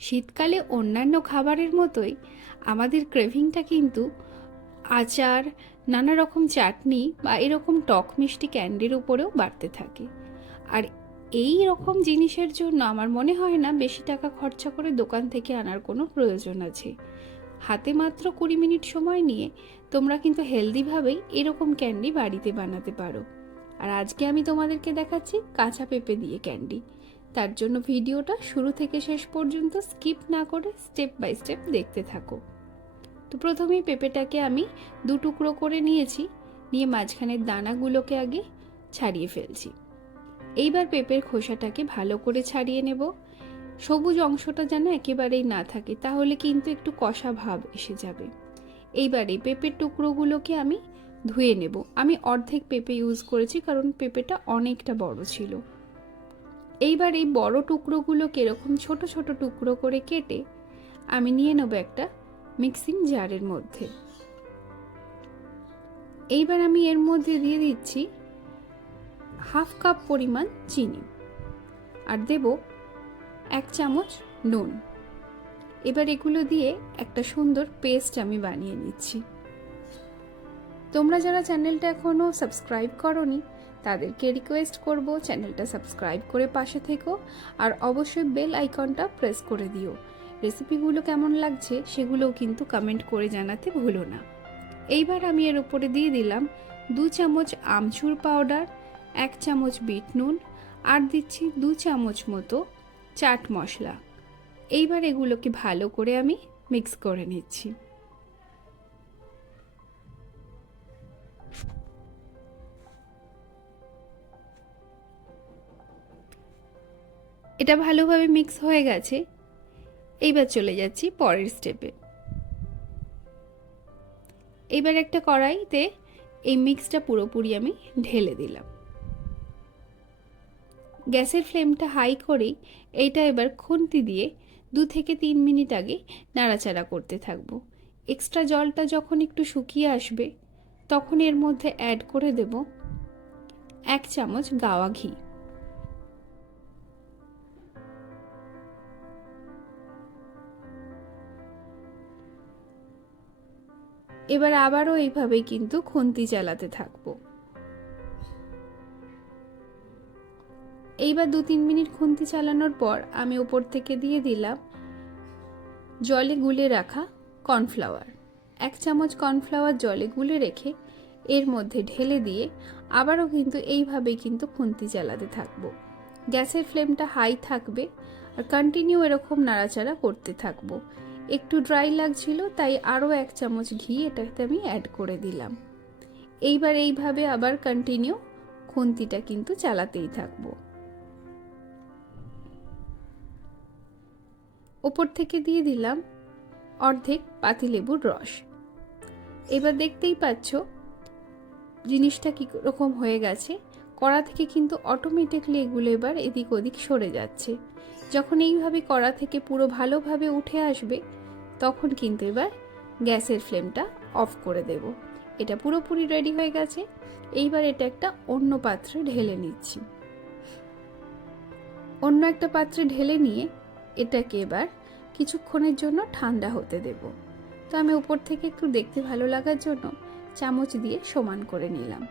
শীতকালে অন্যান্য খাবারের মতোই আমাদের ক্রেভিংটা কিন্তু আচার, নানা রকম চাটনি বা এরকম টক মিষ্টি ক্যান্ডির উপরেও বাড়তে থাকে। আর এই রকম জিনিসের জন্য আমার মনে হয় না বেশি টাকা খরচা করে দোকান থেকে আনার কোনো প্রয়োজন আছে। হাতে মাত্র 20 মিনিট সময় নিয়ে তোমরা কিন্তু হেলদিভাবেই এরকম ক্যান্ডি বাড়িতে বানাতে পারো। আর আজকে আমি তোমাদেরকে দেখাচ্ছি কাঁচা পেঁপে দিয়ে ক্যান্ডি। তার জন্য ভিডিওটা শুরু থেকে শেষ পর্যন্ত স্কিপ না করে স্টেপ বাই স্টেপ দেখতে থাকো। তো প্রথমেই পেঁপেটাকে আমি 2 টুকরো করে নিয়েছি, নিয়ে মাঝখানের দানাগুলোকে আগে ছাড়িয়ে ফেলছি। এইবার পেঁপের খোসাটাকে ভালো করে ছাড়িয়ে নেব। সবুজ অংশটা যেন একেবারেই না থাকে, তাহলে কিন্তু একটু কষা ভাব এসে যাবে। এইবারে পেঁপের টুকরোগুলোকে আমি ধুয়ে নেব। আমি অর্ধেক পেঁপে ইউজ করেছি কারণ পেঁপেটা অনেকটা বড় ছিল। এইবার এই বড় টুকরোগুলোকে এরকম ছোট ছোট টুকরো করে কেটে আমি নিয়ে নেব একটা মিক্সিং জারের মধ্যে। এইবার আমি এর মধ্যে দিয়ে দিচ্ছি 1/2 কাপ পরিমাণ চিনি আর দেব 1 চামচ নুন। এবার এগুলো দিয়ে একটা সুন্দর পেস্ট আমি বানিয়ে নিচ্ছি। তোমরা যারা চ্যানেলটা এখনো সাবস্ক্রাইব করোনি তাদেরকে রিকোয়েস্ট করব চ্যানেলটা সাবস্ক্রাইব করে পাশে থেকো, আর অবশ্যই বেল আইকনটা প্রেস করে দিও। রেসিপিগুলো কেমন লাগছে সেগুলোও কিন্তু কমেন্ট করে জানাতে ভুলো না। এইবার আমি এর উপরে দিয়ে দিলাম 2 চামচ আমচুর পাউডার, 1 চামচ বিট নুন আর দিচ্ছি 2 চামচ মতো চাট মশলা। এইবার এগুলোকে ভালো করে আমি মিক্স করে নিচ্ছি। এটা ভালোভাবে মিক্স হয়ে গেছে। এইবার চলে যাচ্ছি পরের স্টেপে। এইবার একটা কড়াইতে এই মিক্সটা পুরোপুরি আমি ঢেলে দিলাম। গ্যাসের ফ্লেমটা হাই করেই এইটা এবার খুন্তি দিয়ে 2 থেকে 3 মিনিট আগে নাড়াচাড়া করতে থাকবো। এক্সট্রা জলটা যখন একটু শুকিয়ে আসবে তখন এর মধ্যে অ্যাড করে দেব 1 চামচ গাওয়া ঘি। এবার আবারও এইভাবেই কিন্তু খুন্তি চালাতে থাকবো। এইবার 2-3 মিনিট খুন্তি চালানোর পর আমি উপর থেকে দিয়ে দিলাম জলে গুলে রাখা কর্নফ্লাওয়ার। 1 চামচ কর্নফ্লাওয়ার জলে গুলে রেখে এর মধ্যে ঢেলে দিয়ে আবারও কিন্তু এইভাবেই কিন্তু খুন্তি চালাতে থাকবো। গ্যাসের ফ্লেমটা হাই থাকবে আর কন্টিনিউ এরকম নাড়াচাড়া করতে থাকবো। একটু ড্রাই লাগছিল তাই আরও 1 চামচ ঘি এটাতে আমি অ্যাড করে দিলাম। এইবার এইভাবে আবার কন্টিনিউ খুন্তিটা কিন্তু চালাতেই থাকবো। ওপর থেকে দিয়ে দিলাম অর্ধেক পাতিলেবুর রস। এবার দেখতেই পাচ্ছ জিনিসটা কি রকম হয়ে গেছে। কড়া থেকে কিন্তু অটোমেটিকলি এগুলো এবার এদিক ওদিক সরে যাচ্ছে। যখন এইভাবে কড়া থেকে পুরো ভালোভাবে উঠে আসবে তখন কিন্তু এবার গ্যাসের ফ্লেমটা অফ করে দেব। এটা পুরোপুরি রেডি হয়ে গেছে। এইবার এটা একটা অন্য পাত্রে ঢেলে নিচ্ছি। অন্য একটা পাত্রে ঢেলে নিয়ে এটাকে এবার কিছুক্ষণের জন্য ঠান্ডা হতে দেব। তো আমি উপর থেকে একটু দেখতে ভালো লাগার জন্য চামচ দিয়ে সমান করে নিলাম।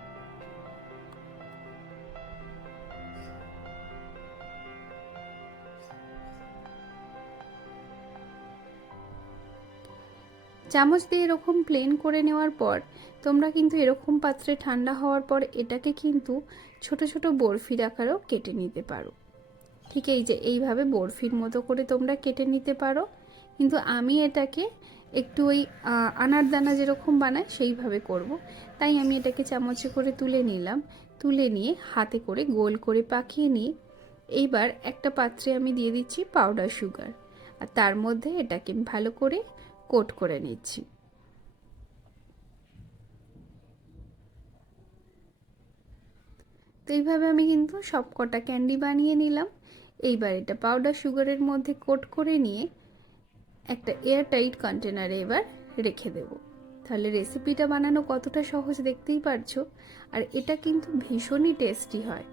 চামচ দিয়ে এরকম প্লেন করে নেওয়ার পর তোমরা কিন্তু এরকম পাত্রে ঠান্ডা হওয়ার পর এটাকে কিন্তু ছোট ছোট বরফির আকারেও কেটে নিতে পারো। ঠিক এই যে এইভাবে বরফির মতো করে তোমরা কেটে নিতে পারো, কিন্তু আমি এটাকে একটু ওই আনারদানা যেরকম বানায় সেইভাবে করব। তাই আমি এটাকে চামচে করে তুলে নিলাম। তুলে নিয়ে হাতে করে গোল করে পাকিয়ে নিয়ে এইবার একটা পাত্রে আমি দিয়ে দিচ্ছি পাউডার সুগার, আর তার মধ্যে এটাকে ভালো করে কোট করে নিচ্ছি। তো এইভাবে আমি কিন্তু সব কটা ক্যান্ডি বানিয়ে নিলাম। এইবার এটা পাউডার সুগারের মধ্যে কোট করে নিয়ে একটা এয়ারটাইট কন্টেনারে এবার রেখে দেব। তাহলে রেসিপিটা বানানো কতটা সহজ দেখতেই পারছো। আর এটা কিন্তু ভীষণই টেস্টি হয়।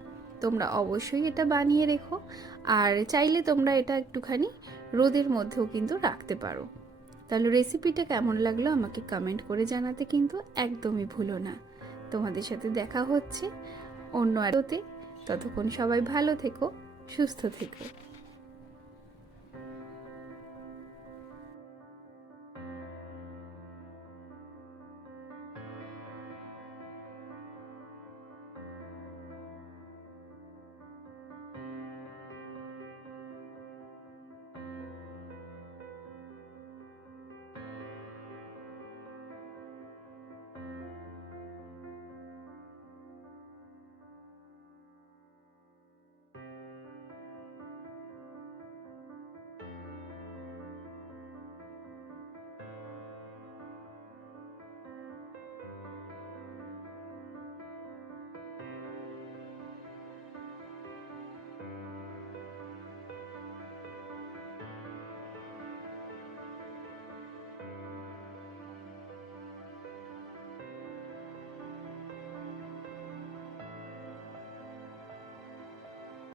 তোমরা অবশ্যই এটা বানিয়ে রেখো। আর চাইলে তোমরা এটা একটুখানি রোদের মধ্যেও কিন্তু রাখতে পারো। তাহলে রেসিপিটা কেমন লাগলো আমাকে কমেন্ট করে জানাতে কিন্তু একদমই ভুলো না। তোমাদের সাথে দেখা হচ্ছে অন্য আরোতে। ততক্ষণ সবাই ভালো থেকো, সুস্থ থেকো।